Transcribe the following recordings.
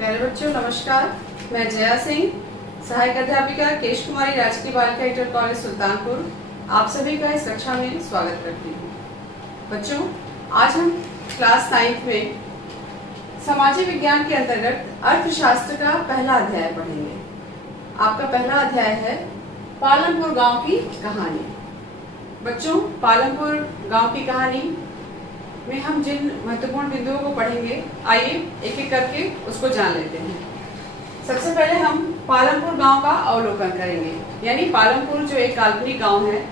प्यारे बच्चों नमस्कार। मैं जया सिंह, सहायक अध्यापिका केश कुमारी राजकीय बालिका इंटर कॉलेज सुल्तानपुर, आप सभी का इस कक्षा में स्वागत करती हूँ। बच्चों, आज हम क्लास 9th में सामाजिक विज्ञान के अंतर्गत अर्थशास्त्र का पहला अध्याय पढ़ेंगे। आपका पहला अध्याय है पालमपुर गांव की कहानी। बच्चों, पालमपुर गांव की कहानी में हम जिन महत्वपूर्ण बिंदुओं को पढ़ेंगे, आइए एक एक करके उसको जान लेते हैं। सबसे पहले हम पालमपुर गांव का अवलोकन करेंगे, यानी पालमपुर जो एक काल्पनिक गांव है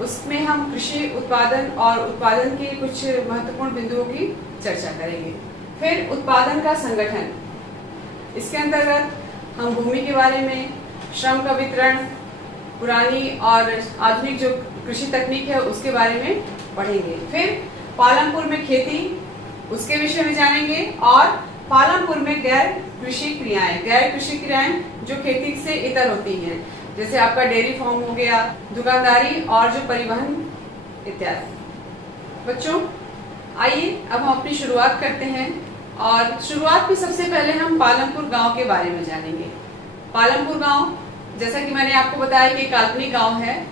उसमें हम कृषि उत्पादन और उत्पादन के कुछ महत्वपूर्ण बिंदुओं की चर्चा करेंगे। फिर उत्पादन का संगठन, इसके अंतर्गत हम भूमि के बारे में, श्रम का वितरण, पुरानी और आधुनिक जो कृषि तकनीक है उसके बारे में पढ़ेंगे। फिर पालमपुर में खेती, उसके विषय में जानेंगे और पालमपुर में गैर कृषि क्रियाएं जो खेती से इतर होती हैं, जैसे आपका डेयरी फार्म हो गया, दुकानदारी और जो परिवहन इत्यादि। बच्चों, आइए अब हम अपनी शुरुआत करते हैं और शुरुआत में सबसे पहले हम पालमपुर गांव के बारे में जानेंगे। पालमपुर गांव, जैसा कि मैंने आपको बताया कि काल्पनिक गांव है।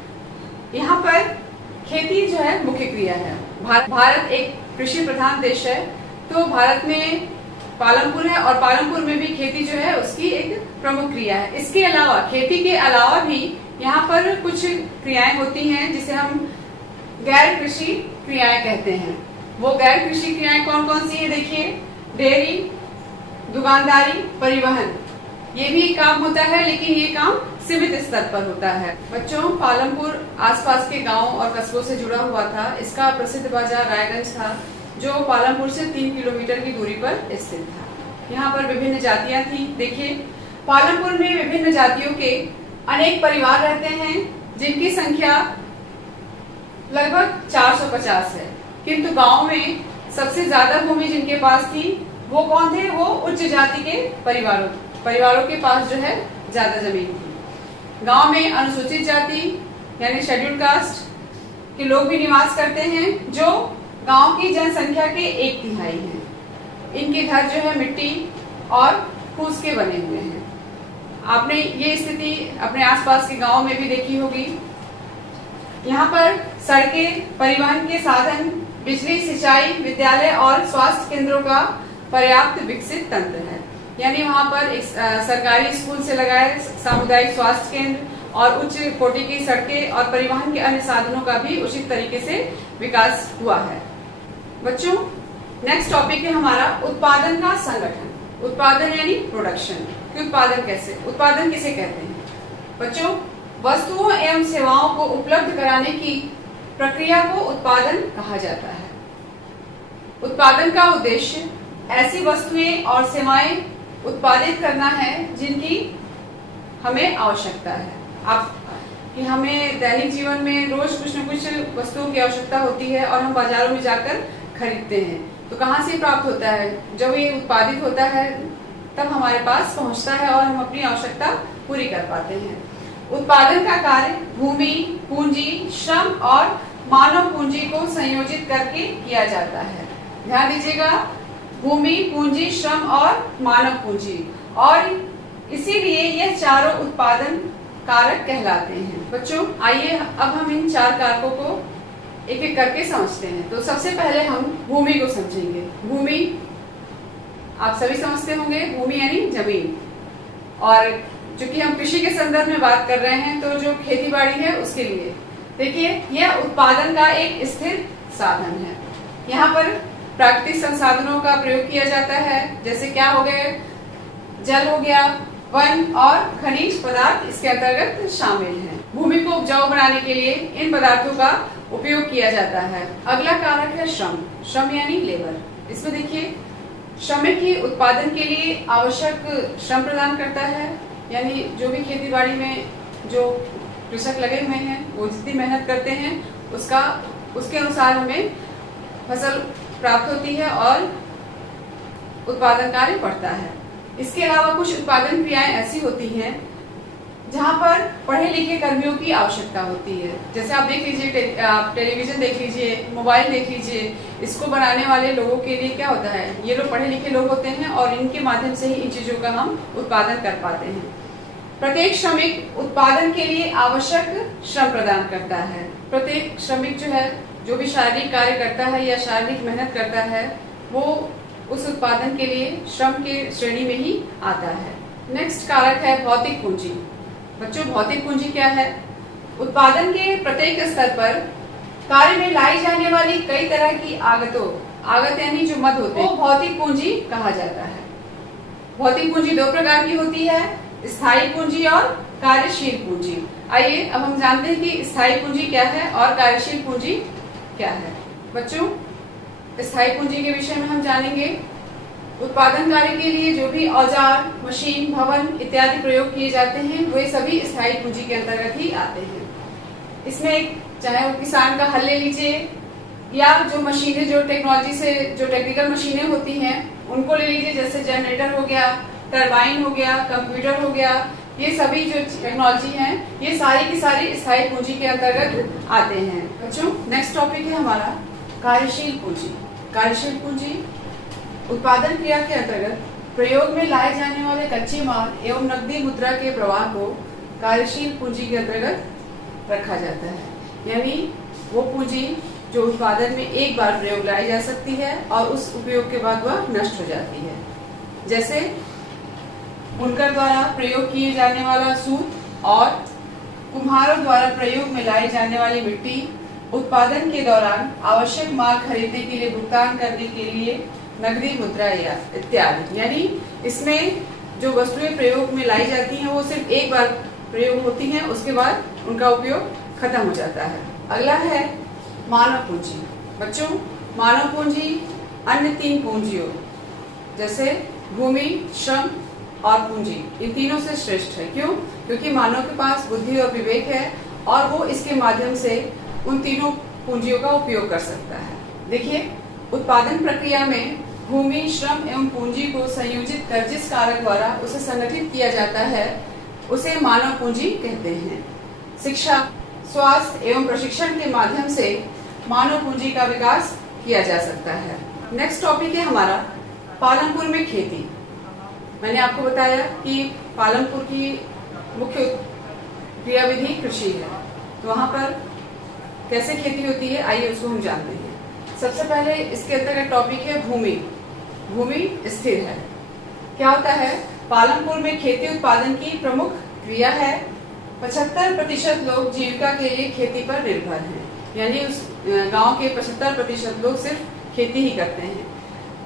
यहाँ पर खेती जो है मुख्य क्रिया है। भारत एक कृषि प्रधान देश है, तो भारत में पालमपुर है और पालमपुर में भी खेती जो है उसकी एक प्रमुख क्रिया है। इसके अलावा, खेती के अलावा भी यहाँ पर कुछ क्रियाएं होती हैं जिसे हम गैर कृषि क्रियाएं कहते हैं। वो गैर कृषि क्रियाएं कौन कौन सी है? देखिए, डेयरी, दुकानदारी, परिवहन, ये भी काम होता है, लेकिन ये काम सीमित स्तर पर होता है। बच्चों, पालमपुर आसपास के गांव और कस्बों से जुड़ा हुआ था। इसका प्रसिद्ध बाजार रायगंज था, जो पालमपुर से 3 किलोमीटर की दूरी पर स्थित था। यहाँ पर विभिन्न जातियां थी। देखिए, पालमपुर में विभिन्न जातियों के अनेक परिवार रहते हैं, जिनकी संख्या लगभग 450 है। किंतु गांव में सबसे ज्यादा भूमि जिनके पास थी वो कौन थे? वो उच्च जाति के परिवारों के पास जो है ज्यादा जमीन थी। गांव में अनुसूचित जाति यानी शेड्यूल्ड कास्ट के लोग भी निवास करते हैं, जो गांव की जनसंख्या के 1/3 हैं। इनके घर जो है मिट्टी और फूस के बने हुए हैं। आपने ये स्थिति अपने आसपास के गांव में भी देखी होगी। यहाँ पर सड़कें, परिवहन के साधन, बिजली, सिंचाई, विद्यालय और स्वास्थ्य केंद्रों का पर्याप्त विकसित तंत्र है। यानी वहाँ पर एक सरकारी स्कूल से लगाए सामुदायिक स्वास्थ्य केंद्र और उच्च कोटि की सड़कें और परिवहन के अन्य साधनों का भी उचित तरीके से विकास हुआ है। बच्चों, नेक्स्ट टॉपिक है हमारा उत्पादन का संगठन। उत्पादन यानी प्रोडक्शन। उत्पादन किसे कहते हैं? बच्चों, वस्तुओं एवं सेवाओं को उपलब्ध कराने की प्रक्रिया को उत्पादन कहा जाता है। उत्पादन का उद्देश्य ऐसी वस्तुएं और सेवाएं उत्पादित करना है जिनकी हमें आवश्यकता है। कि हमें दैनिक जीवन में रोज कुछ न कुछ वस्तुओं की आवश्यकता होती है और हम बाजारों में जाकर खरीदते हैं। तो कहाँ से प्राप्त होता है? जब ये उत्पादित होता है तब हमारे पास पहुंचता है और हम अपनी आवश्यकता पूरी कर पाते हैं। उत्पादन का कार्य भूमि, पूंजी, श्रम और मानव पूंजी को संयोजित करके किया जाता है। ध्यान दीजिएगा, भूमि, पूंजी, श्रम और मानव पूंजी, और इसीलिए यह चारों उत्पादन कारक कहलाते हैं। बच्चों, आइए अब हम इन 4 कारकों को एक एक करके समझते हैं। तो सबसे पहले हम भूमि को समझेंगे। भूमि आप सभी समझते होंगे, भूमि यानी जमीन। और चूंकि हम कृषि के संदर्भ में बात कर रहे हैं, तो जो खेती बाड़ी है उसके लिए देखिए, यह उत्पादन का एक स्थिर साधन है। यहाँ पर प्राकृतिक संसाधनों का प्रयोग किया जाता है, जैसे क्या हो गए? जल हो गया, वन और खनिज पदार्थ इसके अंतर्गत शामिल हैं। भूमि को उपजाऊ बनाने के लिए इन पदार्थों का उपयोग किया जाता है। अगला कारक है श्रम। श्रम यानी लेबर। इसमें देखिए, श्रमिक ही उत्पादन के लिए आवश्यक श्रम प्रदान करता है। यानी जो भी खेती बाड़ी में जो कृषक लगे हुए हैं, वो जितनी मेहनत करते हैं उसके अनुसार हमें फसल प्राप्त होती है और उत्पादन कार्य बढ़ता है। इसके अलावा कुछ उत्पादन क्रियाएं ऐसी होती हैं जहाँ पर पढ़े लिखे कर्मियों की आवश्यकता होती है। जैसे आप देख लीजिए, आप टेलीविजन देख लीजिए, मोबाइल देख लीजिए, इसको बनाने वाले लोगों के लिए क्या होता है, ये लोग पढ़े लिखे लोग होते हैं और इनके माध्यम से ही इन चीजों का हम उत्पादन कर पाते हैं। प्रत्येक श्रमिक उत्पादन के लिए आवश्यक श्रम प्रदान करता है। प्रत्येक श्रमिक जो है, जो भी शारीरिक कार्य करता है या शारीरिक मेहनत करता है, वो उस उत्पादन के लिए श्रम के श्रेणी में ही आता है। नेक्स्ट कारक है भौतिक पूंजी। बच्चों, भौतिक पूंजी क्या है? उत्पादन के प्रत्येक स्तर पर कार्य में लाई जाने वाली कई तरह की आगत यानी जो मद होते हैं, वो भौतिक पूंजी कहा जाता है। भौतिक पूंजी दो प्रकार की होती है, स्थायी पूंजी और कार्यशील पूंजी। आइए अब हम जानते हैं कि स्थायी पूंजी क्या है और कार्यशील पूंजी क्या है। बच्चों, स्थायी पूंजी के विषय में हम जानेंगे। उत्पादन कार्य के लिए जो भी औजार, मशीन, भवन इत्यादि प्रयोग किए जाते हैं, वे सभी स्थायी पूंजी के अंतर्गत ही आते हैं। इसमें चाहे वो किसान का हल ले लीजिए या जो मशीनें, जो टेक्नोलॉजी से जो टेक्निकल मशीनें होती हैं उनको ले लीजिए, जैसे जनरेटर हो गया, टरबाइन हो गया, कंप्यूटर हो गया, ये सभी जो टेक्नोलॉजी हैं, ये सारी की सारी स्थायी पूंजी के अंतर्गत आते हैं। बच्चों, नेक्स्ट टॉपिक है हमारा कार्यशील पूंजी। कार्यशील पूंजी उत्पादन क्रिया के अंतर्गत प्रयोग में लाए जाने वाले कच्चे माल एवं नकदी मुद्रा के प्रवाह को कार्यशील पूंजी के अंतर्गत रखा जाता है। यानी वो पूंजी जो उत्पादन में एक बार प्रयोग लाई जा सकती है और उस उपयोग के बाद वह नष्ट हो जाती है। जैसे बुनकर द्वारा प्रयोग किए जाने वाला सूत और कुम्हारों द्वारा प्रयोग में लाई जाने वाली मिट्टी, उत्पादन के दौरान आवश्यक माल खरीदने के लिए भुगतान करने के लिए नकदी मुद्रा या इत्यादि। यानी इसमें जो वस्तुएं प्रयोग में लाई जाती हैं वो सिर्फ एक बार प्रयोग होती हैं, उसके बाद उनका उपयोग खत्म हो जाता है। अगला है मानव पूंजी। बच्चों, मानव पूंजी अन्य तीन पूंजियों जैसे भूमि, श्रम और पूंजी, इन तीनों से श्रेष्ठ है। क्यों? क्योंकि मानव के पास बुद्धि और विवेक है और वो इसके माध्यम से उन तीनों पूंजियों का उपयोग कर सकता है। देखिए, उत्पादन प्रक्रिया में भूमि, श्रम एवं पूंजी को संयोजित कर जिस कारक द्वारा उसे संगठित किया जाता है उसे मानव पूंजी कहते हैं। शिक्षा, स्वास्थ्य एवं प्रशिक्षण के माध्यम से मानव पूंजी का विकास किया जा सकता है। नेक्स्ट टॉपिक है हमारा पालमपुर में खेती। मैंने आपको बताया कि पालमपुर की मुख्य क्रियाविधि कृषि है, तो वहाँ पर कैसे खेती होती है, आइए उसको हम जानते हैं। सबसे पहले इसके अंतर्गत टॉपिक है भूमि। भूमि स्थिर है। क्या होता है? पालमपुर में खेती उत्पादन की प्रमुख क्रिया है। 75% लोग जीविका के लिए खेती पर निर्भर हैं। यानी उस गांव के 75% लोग सिर्फ खेती ही करते हैं।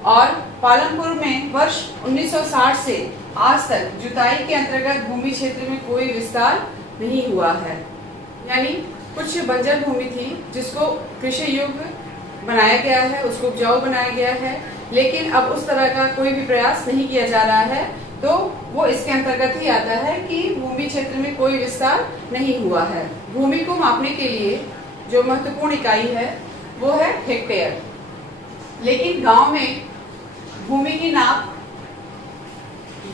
और पालमपुर में वर्ष 1960 से आज तक जुताई के अंतर्गत भूमि क्षेत्र में कोई विस्तार नहीं हुआ है। यानी कुछ बंजर भूमि थी जिसको कृषि योग्य बनाया गया है, उसको उपजाऊ बनाया गया है, लेकिन अब उस तरह का कोई भी प्रयास नहीं किया जा रहा है, तो वो इसके अंतर्गत ही आता है कि भूमि क्षेत्र में कोई विस्तार नहीं हुआ है। भूमि को मापने के लिए जो महत्वपूर्ण इकाई है वो है हेक्टेयर, लेकिन गांव में भूमि की नाप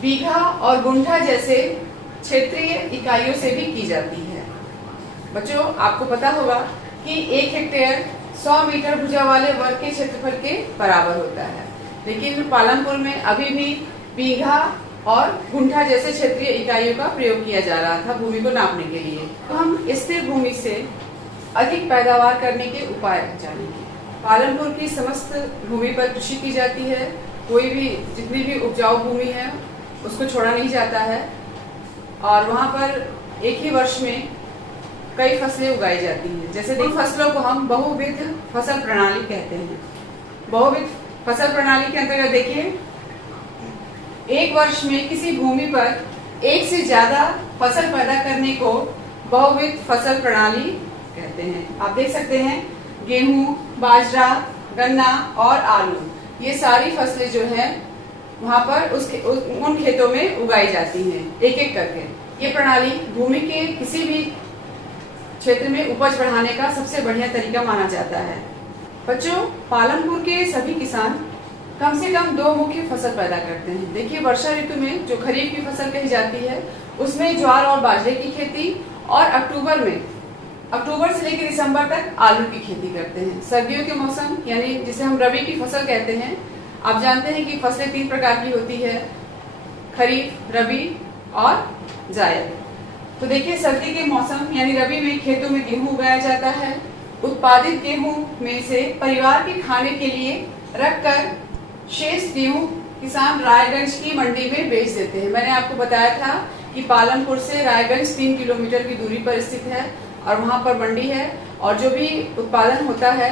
बीघा और गुंठा जैसे क्षेत्रीय इकाइयों से भी की जाती है। बच्चों, आपको पता होगा कि 1 हेक्टेयर 100 मीटर भुजा वाले वर्ग के क्षेत्रफल के बराबर होता है, लेकिन पालमपुर में अभी भी बीघा और गुंठा जैसे क्षेत्रीय इकाइयों का प्रयोग किया जा रहा था भूमि को नापने के लिए। तो हम स्थिर भूमि से अधिक पैदावार करने के उपाय जानेंगे। पालमपुर की समस्त भूमि पर कृषि की जाती है। कोई भी, जितनी भी उपजाऊ भूमि है उसको छोड़ा नहीं जाता है और वहाँ पर एक ही वर्ष में कई फसलें उगाई जाती हैं। जैसे इन फसलों को हम बहुविध फसल प्रणाली कहते हैं। बहुविध फसल प्रणाली के अंतर्गत देखिए, एक वर्ष में किसी भूमि पर एक से ज्यादा फसल पैदा करने को बहुविध फसल प्रणाली कहते हैं। आप देख सकते हैं गेहूं, बाजरा, गन्ना और आलू, ये सारी फसलें जो है वहाँ पर उन खेतों में उगाई जाती हैं एक एक करके। ये प्रणाली भूमि के किसी भी क्षेत्र में उपज बढ़ाने का सबसे बढ़िया तरीका माना जाता है। बच्चों, पालमपुर के सभी किसान कम से कम 2 मुख्य फसल पैदा करते हैं। देखिए, वर्षा ऋतु में जो खरीफ की फसल कही जाती है उसमें ज्वार और बाजरे की खेती, और अक्टूबर से लेकर दिसंबर तक आलू की खेती करते हैं। सर्दियों के मौसम यानी जिसे हम रबी की फसल कहते हैं, आप जानते हैं कि फसलें 3 प्रकार की होती है, खरीफ, रबी और जायद। तो देखिए, सर्दी के मौसम यानी रबी में खेतों में गेहूं उगाया जाता है। उत्पादित गेहूं में से परिवार के खाने के लिए रखकर शेष गेहूं किसान रायगंज की मंडी में बेच देते हैं। मैंने आपको बताया था कि पालमपुर से रायगंज 3 किलोमीटर की दूरी पर स्थित है और वहां पर मंडी है, और जो भी उत्पादन होता है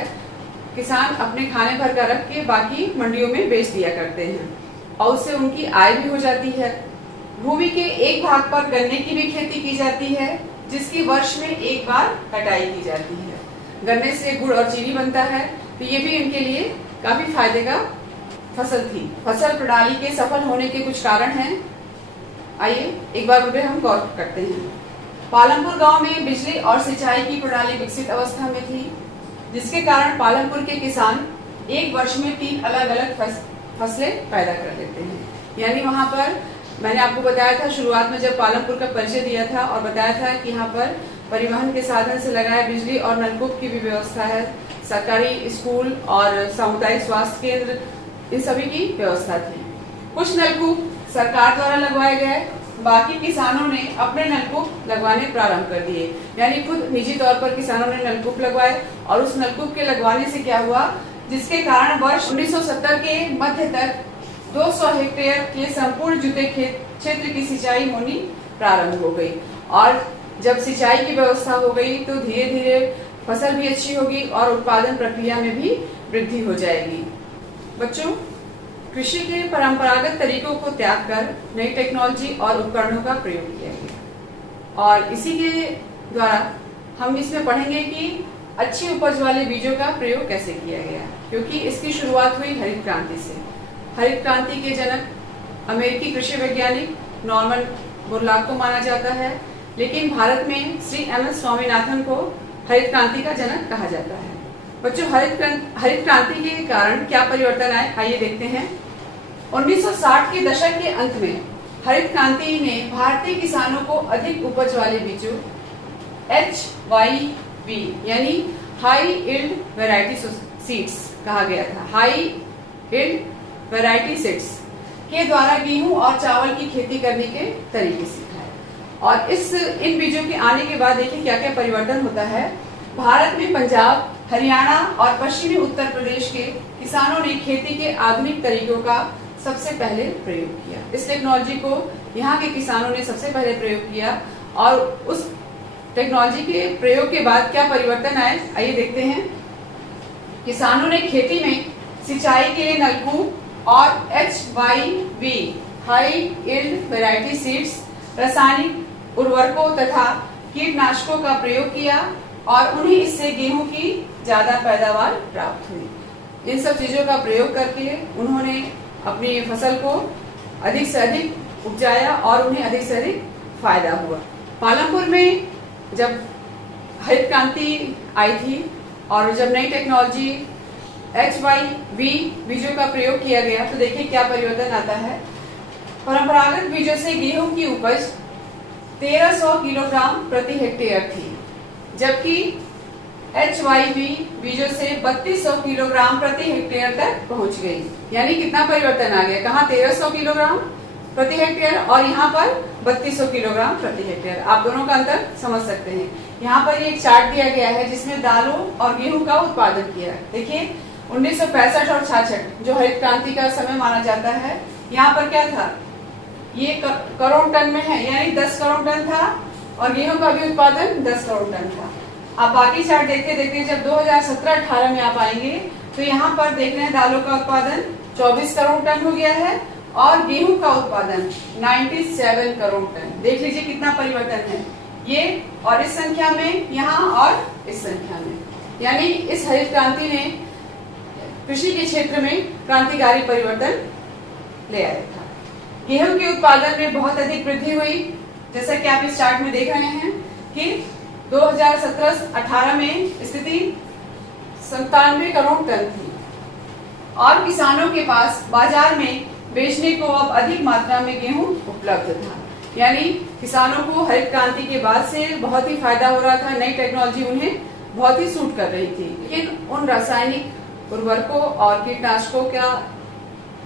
किसान अपने खाने भर का रख के बाकी मंडियों में बेच दिया करते हैं, और उससे उनकी आय भी हो जाती है। भूमि के एक भाग पर गन्ने की भी खेती की जाती है, जिसकी वर्ष में एक बार कटाई की जाती है। गन्ने से गुड़ और चीनी बनता है, तो ये भी इनके लिए काफी फायदे का फसल थी। फसल प्रणाली के सफल होने के कुछ कारण हैं, आइए एक बार उन पे हम गौर करते हैं। पालमपुर गांव में बिजली और सिंचाई की प्रणाली विकसित अवस्था में थी, जिसके कारण पालमपुर के किसान एक वर्ष में 3 अलग अलग फसलें पैदा कर लेते हैं। यानी वहां पर मैंने आपको बताया था शुरुआत में जब पालमपुर का परिचय दिया था और बताया था कि यहाँ पर परिवहन के साधन से लगाया बिजली और नलकूप की भी व्यवस्था है, सरकारी स्कूल और सामुदायिक स्वास्थ्य केंद्र, इन सभी की व्यवस्था थी। कुछ नलकूप सरकार द्वारा लगवाए गए, बाकी किसानों ने अपने नलकूप लगवाने प्रारंभ कर दिए। यानी खुद निजी तौर पर किसानों ने नलकूप लगवाए, और उस नलकूप के लगवाने से क्या हुआ, जिसके कारण वर्ष 1970 के मध्य तक 200 हेक्टेयर के संपूर्ण जुते क्षेत्र की सिंचाई होनी प्रारंभ हो गई। और जब सिंचाई की व्यवस्था हो गई तो धीरे धीरे फसल भी अच्छी होगी और उत्पादन प्रक्रिया में भी वृद्धि हो जाएगी। बच्चों, कृषि के परंपरागत तरीकों को त्याग कर नई टेक्नोलॉजी और उपकरणों का प्रयोग किया गया, और इसी के द्वारा हम इसमें पढ़ेंगे कि अच्छी उपज वाले बीजों का प्रयोग कैसे किया गया, क्योंकि इसकी शुरुआत हुई हरित क्रांति से। हरित क्रांति के जनक अमेरिकी कृषि वैज्ञानिक नॉर्मन बोरलॉग को माना जाता है, लेकिन भारत में श्री एम.एस. स्वामीनाथन को हरित क्रांति का जनक कहा जाता है। बच्चों, हरित क्रांति के कारण क्या परिवर्तन आए, आइए देखते हैं। 1960 के दशक के अंत में हरित क्रांति ने भारतीय किसानों को अधिक उपज वाले बीजों HYV यानी हाई यील्ड वैरायटी सीड्स कहा गया था, हाई यील्ड वैरायटी सीड्स के द्वारा गेहूं और चावल की खेती करने के तरीके सिखाए। और इन बीजों के आने के बाद देखिए क्या क्या परिवर्तन होता है। भारत में पंजाब, हरियाणा और पश्चिमी उत्तर प्रदेश के किसानों ने खेती के आधुनिक तरीकों का सबसे पहले प्रयोग किया। इस टेक्नोलॉजी को यहाँ के किसानों ने सबसे पहले प्रयोग किया, और उस टेक्नोलॉजी के प्रयोग के बाद क्या परिवर्तन आए, आइए देखते हैं। किसानों ने खेती में सिंचाई के लिए नलकूप और HYV high yield variety seeds, रासायनिक उर्वरकों तथा कीटनाशकों का प्रयोग किया, और उन्हें इससे गेहूं की ज्यादा पैदावार प्राप्त हुई। इन सब चीजों का प्रयोग करके उन्होंने अपनी फसल को अधिक से अधिक उपजाया और उन्हें अधिक से अधिक फायदा हुआ। पालमपुर में जब हरित क्रांति आई थी और जब नई टेक्नोलॉजी HYV बीजों का प्रयोग किया गया, तो देखिए क्या परिवर्तन आता है। परंपरागत बीजों से गेहूं की उपज 1300 किलोग्राम प्रति हेक्टेयर थी, जबकि HYV बीजों से 3200 किलोग्राम प्रति हेक्टेयर तक पहुंच गई। यानी कितना परिवर्तन आ गया, कहाँ 1300 किलोग्राम प्रति हेक्टेयर और यहाँ पर 3200 किलोग्राम प्रति हेक्टेयर। आप दोनों का अंतर समझ सकते हैं। यहाँ पर एक चार्ट दिया गया है जिसमें दालों और गेहूं का उत्पादन किया है। देखिए 1965 और 66 जो हरित क्रांति का समय माना जाता है, यहाँ पर क्या था, ये करोड़ टन में है, यानी 10 करोड़ टन था, और गेहूं का भी उत्पादन 10 करोड़ टन था। आप बाकी चार्ट देखते देखते जब 2017-18 में आप आएंगे तो यहाँ पर देख रहे हैं दालों का उत्पादन 24 करोड़ टन हो गया है और गेहूं का उत्पादन 97 करोड़ टन। देख लीजिए कितना परिवर्तन है ये, और इस संख्या में यहाँ और इस संख्या में, यानी इस हरित क्रांति ने कृषि के क्षेत्र में क्रांतिकारी परिवर्तन ले आया था। गेहूं के उत्पादन में बहुत अधिक वृद्धि हुई, जैसा कि आप इस चार्ट में देख रहे हैं कि 2017-18 में स्थिति 97 करोड़ टन थी, और किसानों के पास बाजार में बेचने को अब अधिक मात्रा में गेहूं उपलब्ध था। यानी किसानों को हरित क्रांति के बाद से बहुत ही फायदा हो रहा था, नई टेक्नोलॉजी उन्हें बहुत ही सूट कर रही थी। लेकिन उन रासायनिक उर्वरकों और कीटनाशकों का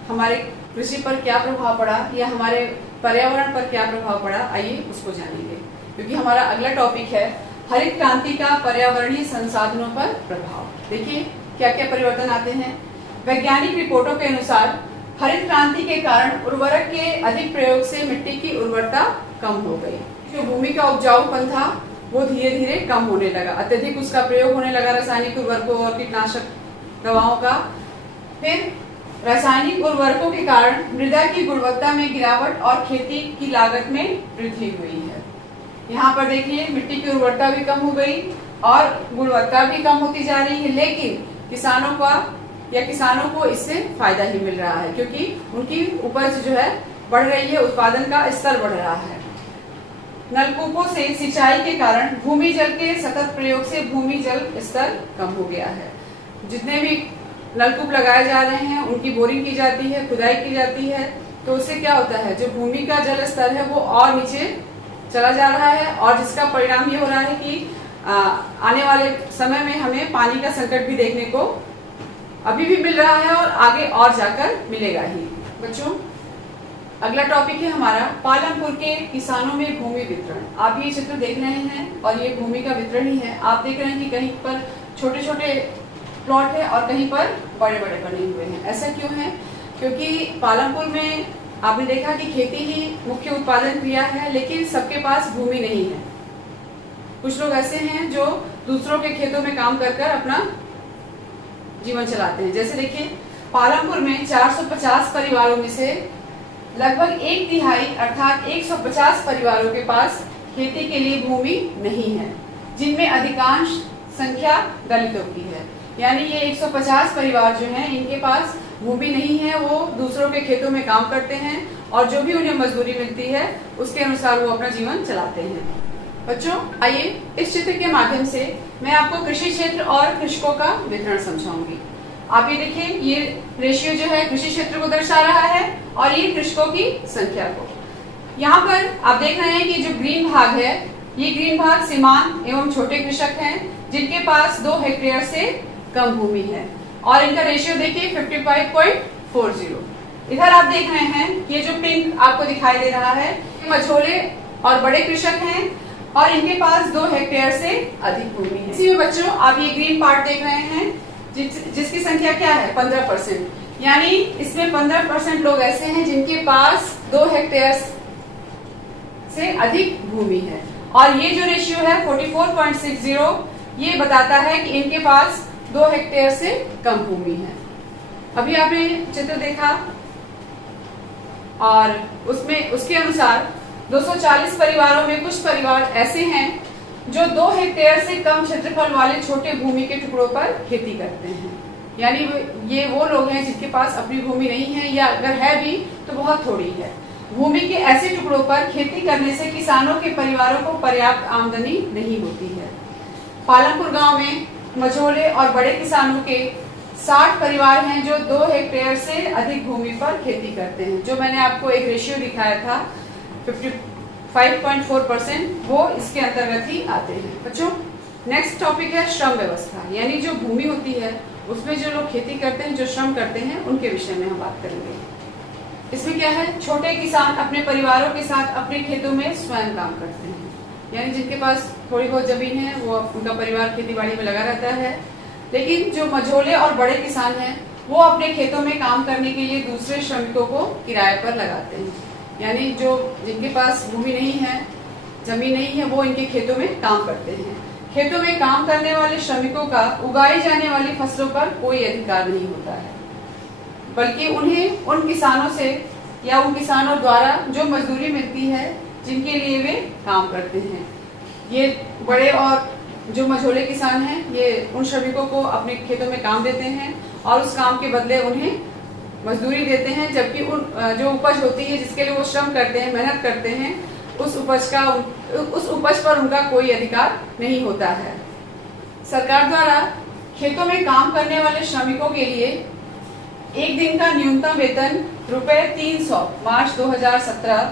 हमारे कृषि पर क्या प्रभाव पड़ा या हमारे पर्यावरण पर क्या प्रभाव पड़ा, आइए उसको जानेंगे। क्योंकि हमारा अगला टॉपिक है हरित क्रांति का पर्यावरणीय संसाधनों पर प्रभाव। देखिए क्या क्या परिवर्तन आते हैं। वैज्ञानिक रिपोर्टों के अनुसार हरित क्रांति के कारण उर्वरक के अधिक प्रयोग से मिट्टी की उर्वरता कम हो गई। जो भूमि का उपजाऊपन था वो धीरे धीरे कम होने लगा, अत्यधिक उसका प्रयोग होने लगा रासायनिक उर्वरकों और कीटनाशक दवाओं का। फिर रासायनिक उर्वरकों के कारण मृदा की गुणवत्ता में गिरावट और खेती की लागत में वृद्धि हुई है। यहाँ पर देखिए मिट्टी की उर्वरता भी कम हो गई और गुणवत्ता भी कम होती जा रही है, लेकिन किसानों को इससे फायदा ही मिल रहा है क्योंकि उनकी उपज जो है बढ़ रही है, उत्पादन का स्तर बढ़ रहा है। नलकूपों से सिंचाई के कारण भूमि जल के सतत प्रयोग से भूमि जल स्तर कम हो गया है। जितने भी नलकूप लगाए जा रहे हैं उनकी बोरिंग की जाती है, खुदाई की जाती है, तो उससे क्या होता है, जो भूमि का जल स्तर है वो और नीचे चला जा रहा है और जिसका परिणाम ये हो रहा है कि आने वाले समय में हमें पानी का संकट भी देखने को अभी भी मिल रहा है और आगे और जाकर मिलेगा ही। बच्चों अगला टॉपिक है हमारा पालमपुर के किसानों में भूमि वितरण। आप ये चित्र देख रहे हैं और ये भूमि का वितरण ही है। आप देख रहे हैं कि कहीं पर छोटे छोटे प्लॉट है और कहीं पर बड़े बड़े बने हुए हैं। ऐसा क्यों है? क्योंकि पालमपुर में आपने देखा कि खेती ही मुख्य उत्पादन क्रिया है, लेकिन सबके पास भूमि नहीं है। कुछ लोग ऐसे हैं जो दूसरों के खेतों में काम कर कर अपना जीवन चलाते हैं। जैसे देखिए पालमपुर में 450 परिवारों में से लगभग 1/3 अर्थात 150 परिवारों के पास खेती के लिए भूमि नहीं है, जिनमें अधिकांश संख्या दलितों की है। यानी ये 150 परिवार जो हैं इनके पास भूमि नहीं है, वो दूसरों के खेतों में काम करते हैं और जो भी उन्हें मजदूरी मिलती है उसके अनुसार वो अपना जीवन चलाते हैं। बच्चों आइए इस चित्र के माध्यम से मैं आपको कृषि क्षेत्र और कृषकों का वितरण समझाऊंगी। आप ये देखिए, ये रेशियो जो है कृषि क्षेत्र को दर्शा रहा है और ये कृषकों की संख्या को। यहाँ पर आप देख रहे हैं कि जो ग्रीन भाग है, ये ग्रीन भाग सीमांत एवं छोटे कृषक हैं जिनके पास 2 हेक्टेयर से कम भूमि है और इनका रेशियो देखिए 55.40। इधर आप देख रहे हैं ये जो पिंक आपको दिखाई दे रहा है, ये मझोले और बड़े कृषक हैं और इनके पास 2 हेक्टेयर से अधिक भूमि है। इसी में बच्चों आप ये ग्रीन पार्ट देख रहे हैं जिसकी संख्या क्या है 15%। यानी इसमें 15% लोग ऐसे हैं जिनके पास 2 हेक्टेयर से अधिक भूमि है और ये जो रेशियो है 44.60 ये बताता है कि इनके पास 2 हेक्टेयर से कम भूमि है। अभी आपने चित्र देखा और उसमें उसके अनुसार 240 परिवारों में कुछ परिवार ऐसे हैं जो 2 हेक्टेयर से कम क्षेत्रफल वाले छोटे भूमि के टुकड़ों पर खेती करते हैं। यानी ये वो लोग हैं जिनके पास अपनी भूमि नहीं है या अगर है भी तो बहुत थोड़ी है। भूमि के ऐसे टुकड़ों पर खेती करने से किसानों के परिवारों को पर्याप्त आमदनी नहीं होती है। पालमपुर गांव में मझोले और बड़े किसानों के 60 परिवार हैं जो 2 हेक्टेयर से अधिक भूमि पर खेती करते हैं। जो मैंने आपको एक रेशियो दिखाया था 55.4%, वो इसके अंतर्गत ही आते हैं। बच्चों नेक्स्ट टॉपिक है श्रम व्यवस्था। यानी जो भूमि होती है उसमें जो लोग खेती करते हैं, जो श्रम करते हैं, उनके विषय में हम बात करेंगे। इसमें क्या है, छोटे किसान अपने परिवारों के साथ अपने खेतों में स्वयं काम करते हैं। यानी जिनके पास थोड़ी बहुत जमीन है वो उनका परिवार खेती बाड़ी में लगा रहता है। लेकिन जो मझोले और बड़े किसान हैं वो अपने खेतों में काम करने के लिए दूसरे श्रमिकों को किराए पर लगाते हैं। यानी जो जिनके पास भूमि नहीं है, जमीन नहीं है, वो इनके खेतों में काम करते हैं। खेतों में काम करने वाले श्रमिकों का उगाई जाने वाली फसलों पर कोई अधिकार नहीं होता है, बल्कि उन्हें उन किसानों से या उन किसानों द्वारा जो मजदूरी मिलती है जिनके लिए वे काम करते हैं। ये बड़े और जो मझोले किसान हैं ये उन श्रमिकों को अपने खेतों में काम देते हैं और उस काम के बदले उन्हें मजदूरी देते हैं, जबकि उन जो उपज होती है जिसके लिए वो श्रम करते हैं, मेहनत करते हैं, उस उपज पर उनका कोई अधिकार नहीं होता है। सरकार द्वारा खेतों में काम करने वाले श्रमिकों के लिए एक दिन का न्यूनतम वेतन रुपए 300 मार्च 2017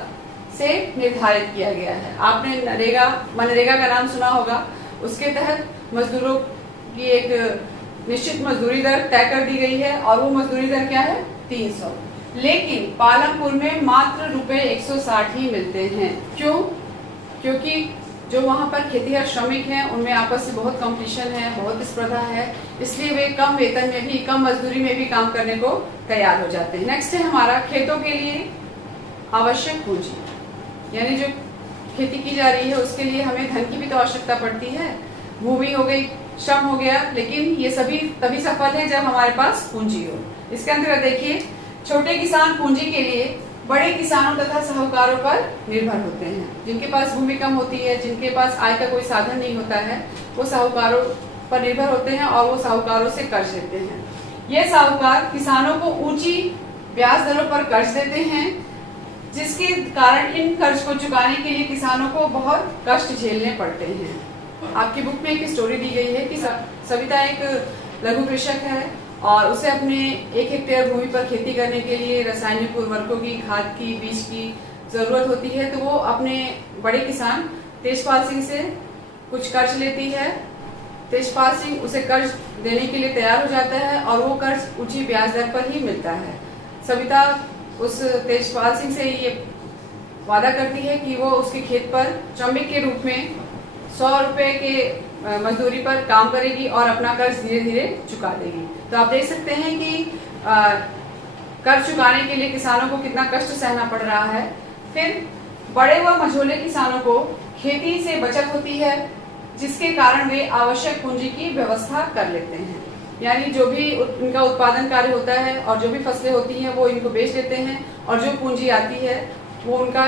से निर्धारित किया गया है। आपने मनरेगा का नाम सुना होगा। उसके तहत मजदूरों की एक निश्चित मजदूरी दर तय कर दी गई है और वो मजदूरी दर क्या है? 300। लेकिन पालमपुर में मात्र रुपए 160 ही मिलते हैं। क्यों? क्योंकि जो वहां पर खेतीहर श्रमिक हैं उनमें आपस में बहुत कंपटीशन है, बहुत स्पर्धा है, इसलिए वे कम वेतन में भी, कम मजदूरी में भी काम करने को तैयार हो जाते हैं। नेक्स्ट है हमारा खेतों के लिए आवश्यक पूंजी, यानी जो खेती की जा रही है उसके लिए हमें धन की भी तो आवश्यकता पड़ती है। भूमि हो गई, श्रम हो गया, लेकिन ये सभी तभी सफल है जब हमारे पास पूंजी हो। इसके अंतर्गत देखिए, छोटे किसान पूंजी के लिए बड़े किसानों तथा साहूकारों पर निर्भर होते हैं। जिनके पास भूमि कम होती है, जिनके पास आय का कोई साधन नहीं होता है, वो साहूकारों पर निर्भर होते हैं और वो साहूकारों से कर्ज लेते हैं। ये साहूकार किसानों को ऊंची ब्याज दरों पर कर्ज देते हैं, जिसके कारण इन कर्ज को चुकाने के लिए किसानों को बहुत कष्ट झेलने पड़ते हैं। आपकी बुक में एक स्टोरी दी गई है कि सविता एक लघु कृषक है और उसे अपने 1 हेक्टेयर भूमि पर खेती करने के लिए रासायनिक उर्वरकों की, खाद की, बीज की जरूरत होती है। तो वो अपने बड़े किसान तेजपाल सिंह से कुछ कर्ज लेती है। तेजपाल सिंह उसे कर्ज देने के लिए तैयार हो जाता है और वो कर्ज ऊंची ब्याज दर पर ही मिलता है। सविता उस तेजपाल सिंह से ये वादा करती है कि वो उसके खेत पर श्रमिक के रूप में 100 रुपए के मजदूरी पर काम करेगी और अपना कर्ज धीरे धीरे चुका देगी। तो आप देख सकते हैं कि कर्ज चुकाने के लिए किसानों को कितना कष्ट सहना पड़ रहा है। फिर बड़े व मझोले किसानों को खेती से बचत होती है, जिसके कारण वे आवश्यक पूंजी की व्यवस्था कर लेते हैं। यानी जो भी इनका उत्पादन कार्य होता है और जो भी फसलें होती हैं वो इनको बेच देते हैं और जो पूंजी आती है वो उनका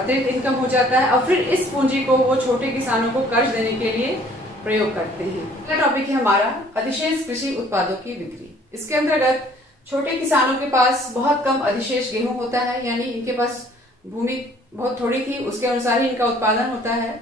अतिरिक्त इनकम हो जाता है और फिर इस पूंजी को वो छोटे किसानों को कर्ज देने के लिए प्रयोग करते हैं। अगला टॉपिक है हमारा अधिशेष कृषि उत्पादों की बिक्री। इसके अंतर्गत छोटे किसानों के पास बहुत कम अधिशेष गेहूं होता है, यानी इनके पास भूमि बहुत थोड़ी थी, उसके अनुसार ही इनका उत्पादन होता है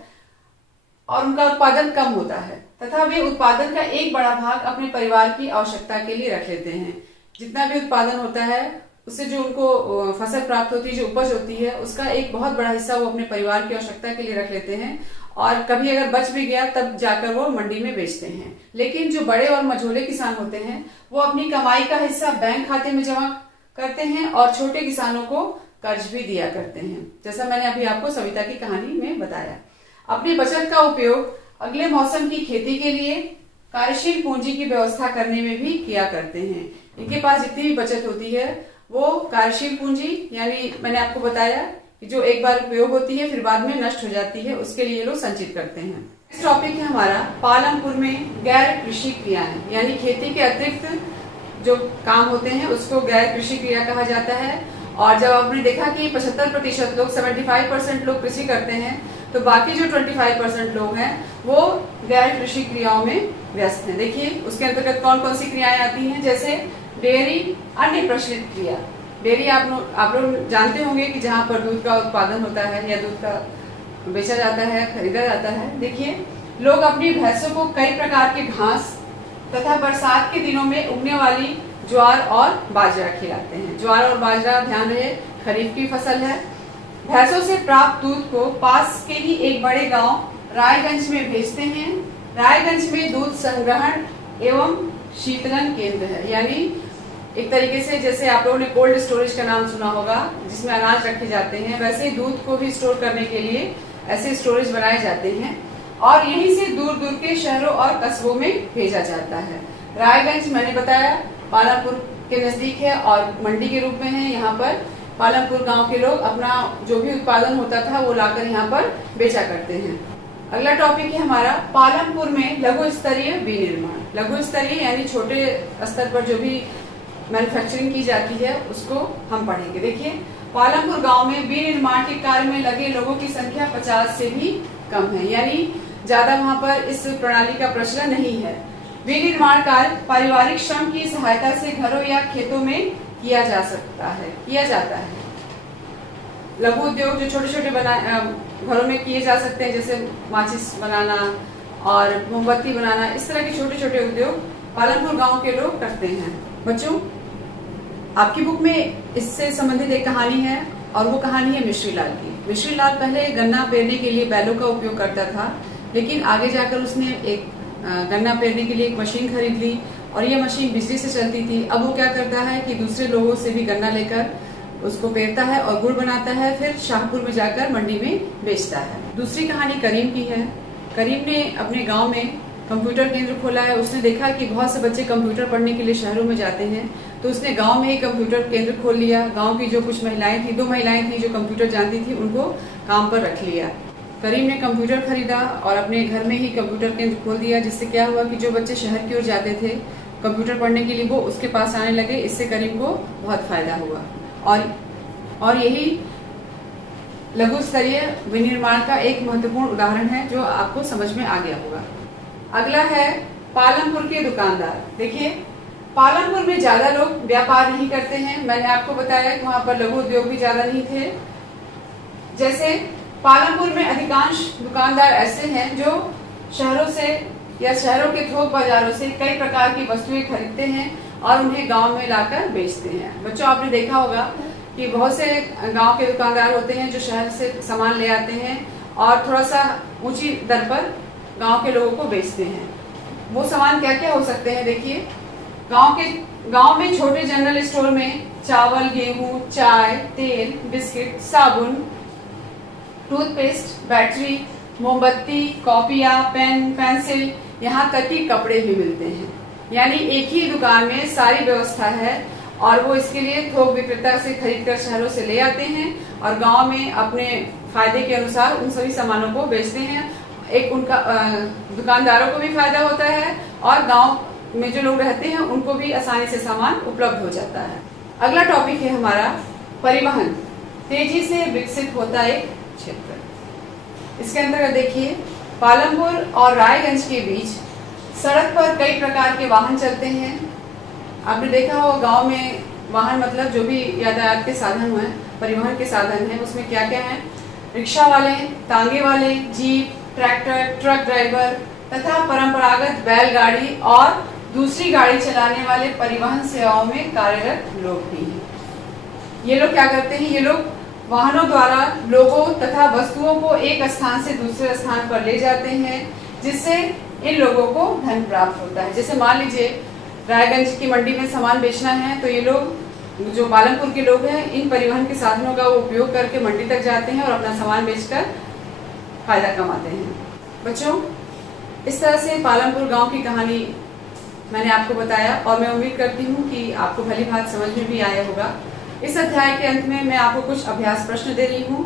और उनका उत्पादन कम होता है तथा वे उत्पादन का एक बड़ा भाग अपने परिवार की आवश्यकता के लिए रख लेते हैं। जितना भी उत्पादन होता है उससे जो उनको फसल प्राप्त होती है, जो उपज होती है, उसका एक बहुत बड़ा हिस्सा वो अपने परिवार की आवश्यकता के लिए रख लेते हैं और कभी अगर बच भी गया तब जाकर वो मंडी में बेचते हैं। लेकिन जो बड़े और मझोले किसान होते हैं वो अपनी कमाई का हिस्सा बैंक खाते में जमा करते हैं और छोटे किसानों को कर्ज भी दिया करते हैं, जैसा मैंने अभी आपको सविता की कहानी में बताया। अपनी बचत का उपयोग अगले मौसम की खेती के लिए कार्यशील पूंजी की व्यवस्था करने में भी किया करते हैं। इनके पास जितनी भी बचत होती है वो कार्यशील पूंजी, यानी मैंने आपको बताया कि जो एक बार उपयोग होती है फिर बाद में नष्ट हो जाती है, उसके लिए लोग संचित करते हैं। इस टॉपिक है हमारा पालमपुर में गैर कृषि क्रियाएं, यानी खेती के अतिरिक्त जो काम होते हैं उसको गैर कृषि क्रिया कहा जाता है। और जब आपने देखा कि 75% लोग, 75% लोग कृषि करते हैं, तो बाकी जो 25% लोग हैं वो गैर कृषि क्रियाओं में व्यस्त हैं। देखिए उसके अंतर्गत कौन कौन सी क्रियाएं आती हैं, जैसे डेयरी, अन्य प्रचलित क्रिया। डेयरी आप लोग जानते होंगे कि जहाँ पर दूध का उत्पादन होता है या दूध का बेचा जाता है, खरीदा जाता है। देखिए लोग अपनी भैंसों को कई प्रकार के घास तथा बरसात के दिनों में उगने वाली ज्वार और बाजरा खिलाते हैं। ज्वार और बाजरा, ध्यान रहे, खरीफ की फसल है। भैंसों से प्राप्त दूध को पास के ही एक बड़े गांव रायगंज में भेजते हैं। रायगंज में दूध संग्रहण एवं शीतलन केंद्र है, यानी एक तरीके से जैसे आप लोगों ने कोल्ड स्टोरेज का नाम सुना होगा जिसमें अनाज रखे जाते हैं, वैसे ही दूध को भी स्टोर करने के लिए ऐसे स्टोरेज बनाए जाते हैं और यहीं से दूर दूर के शहरों और कस्बों में भेजा जाता है। रायगंज मैंने बताया पालमपुर के नजदीक है और मंडी के रूप में है। यहाँ पर पालमपुर गांव के लोग अपना जो भी उत्पादन होता था वो लाकर यहाँ पर बेचा करते हैं। अगला टॉपिक है हमारा पालमपुर में लघु स्तरीय विनिर्माण। लघु स्तरीय यानी छोटे स्तर पर जो भी मैन्युफैक्चरिंग की जाती है उसको हम पढ़ेंगे। देखिए पालमपुर गांव में विनिर्माण के कार्य में लगे लोगों की संख्या 50 से भी कम है, यानी ज्यादा वहां पर इस प्रणाली का प्रचलन नहीं है। विनिर्माण कार्य पारिवारिक श्रम की सहायता से घरों या खेतों में किया जाता है। लघु उद्योग जो छोटे छोटे घरों में किए जा सकते हैं, जैसे माचिस बनाना और मोमबत्ती बनाना, इस तरह के छोटे छोटे उद्योग पालमपुर गांव के लोग करते हैं। बच्चों आपकी बुक में इससे संबंधित एक कहानी है और वो कहानी है मिश्री लाल की। मिश्री लाल पहले गन्ना पेरने के लिए बैलों का उपयोग करता था, लेकिन आगे जाकर उसने एक गन्ना पेरने के लिए एक मशीन खरीद ली और ये मशीन बिजली से चलती थी। अब वो क्या करता है कि दूसरे लोगों से भी गन्ना लेकर उसको पेरता है और गुड़ बनाता है, फिर शाहपुर में जाकर मंडी में बेचता है। दूसरी कहानी करीम की है। करीम ने अपने गांव में कंप्यूटर केंद्र खोला है। उसने देखा कि बहुत से बच्चे कंप्यूटर पढ़ने के लिए शहरों में जाते हैं, तो उसने गांव में ही कंप्यूटर केंद्र खोल लिया। गांव की जो कुछ महिलाएं थी, 2 महिलाएं थी जो कंप्यूटर जानती थी, उनको काम पर रख लिया। करीम ने कंप्यूटर खरीदा और अपने घर में ही कंप्यूटर केंद्र खोल दिया, जिससे क्या हुआ कि जो बच्चे शहर की ओर जाते थे कंप्यूटर पढ़ने के लिए, वो उसके पास आने लगे। इससे करीम को बहुत फायदा हुआ और यही लघु स्तरीय विनिर्माण का एक महत्वपूर्ण उदाहरण है जो आपको समझ में आ गया होगा। अगला है पालमपुर के दुकानदार। देखिए, पालमपुर में ज्यादा लोग व्यापार नहीं करते हैं। मैंने आपको बताया कि वहां पर लघु उद्योग भी ज्यादा नहीं थे। जैसे पालमपुर में अधिकांश दुकानदार ऐसे हैं जो शहरों से या शहरों के थोक बाजारों से कई प्रकार की वस्तुएं खरीदते हैं और उन्हें गांव में लाकर बेचते हैं। बच्चों, आपने देखा होगा कि बहुत से गांव के दुकानदार होते हैं जो शहर से सामान ले आते हैं और थोड़ा सा ऊंची दर पर गांव के लोगों को बेचते हैं। वो सामान क्या क्या हो सकते हैं? देखिए, गांव में छोटे जनरल स्टोर में चावल, गेहूं, चाय, तेल, बिस्किट, साबुन, टूथपेस्ट, बैटरी, मोमबत्ती, कॉपियां, पेन, पेंसिल, यहाँ तक कि कपड़े भी मिलते हैं। यानी एक ही दुकान में सारी व्यवस्था है और वो इसके लिए थोक विक्रेता से खरीदकर शहरों से ले आते हैं और गांव में अपने फायदे के अनुसार उन सभी सामानों को बेचते हैं। एक उनका दुकानदारों को भी फायदा होता है और गांव में जो लोग रहते हैं उनको भी आसानी से सामान उपलब्ध हो जाता है। अगला टॉपिक है हमारा परिवहन। तेजी से विकसित होता एक क्षेत्र। इसके अंतर्गत देखिए, पालमपुर और रायगंज के बीच सड़क पर कई प्रकार के वाहन चलते हैं। आपने देखा हो गांव में वाहन मतलब जो भी यातायात के साधन हैं, परिवहन के साधन हैं, उसमें क्या क्या है? रिक्शा वाले, तांगे वाले, जीप, ट्रैक्टर, ट्रक ड्राइवर तथा परंपरागत बैलगाड़ी और दूसरी गाड़ी चलाने वाले परिवहन सेवाओं में कार्यरत लोग भी हैं। ये लोग क्या करते हैं? ये लोग वाहनों द्वारा लोगों तथा वस्तुओं को एक स्थान से दूसरे स्थान पर ले जाते हैं, जिससे इन लोगों को धन प्राप्त होता है। जैसे मान लीजिए रायगंज की मंडी में सामान बेचना है, तो ये लोग जो पालमपुर के लोग हैं इन परिवहन के साधनों का उपयोग करके मंडी तक जाते हैं और अपना सामान बेचकर फायदा कमाते हैं। बच्चों, इस तरह से पालमपुर गांव की कहानी मैंने आपको बताया और मैं उम्मीद करती हूँ कि आपको भली भांति समझ में भी आया होगा। इस अध्याय के अंत में मैं आपको कुछ अभ्यास प्रश्न दे रही हूँ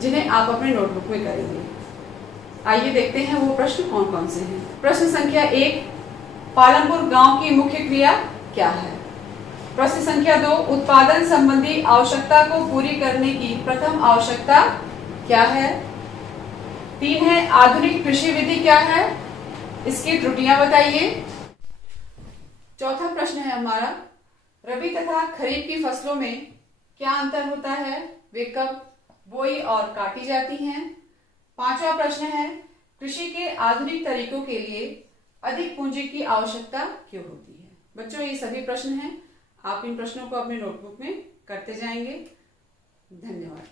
जिन्हें आप अपने नोटबुक में करेंगे। आइए देखते हैं वो प्रश्न कौन कौन से हैं। प्रश्न संख्या 1, पालमपुर गांव की मुख्य क्रिया क्या है? प्रश्न संख्या 2, उत्पादन संबंधी आवश्यकता को पूरी करने की प्रथम आवश्यकता क्या है? 3 है, आधुनिक कृषि विधि क्या है? इसकी त्रुटियां बताइए। चौथा प्रश्न है हमारा, रबी तथा खरीफ की फसलों में क्या अंतर होता है? वे कब बोई और काटी जाती हैं? 5वां प्रश्न है, कृषि के आधुनिक तरीकों के लिए अधिक पूंजी की आवश्यकता क्यों होती है? बच्चों, ये सभी प्रश्न हैं। आप इन प्रश्नों को अपने नोटबुक में करते जाएंगे। धन्यवाद।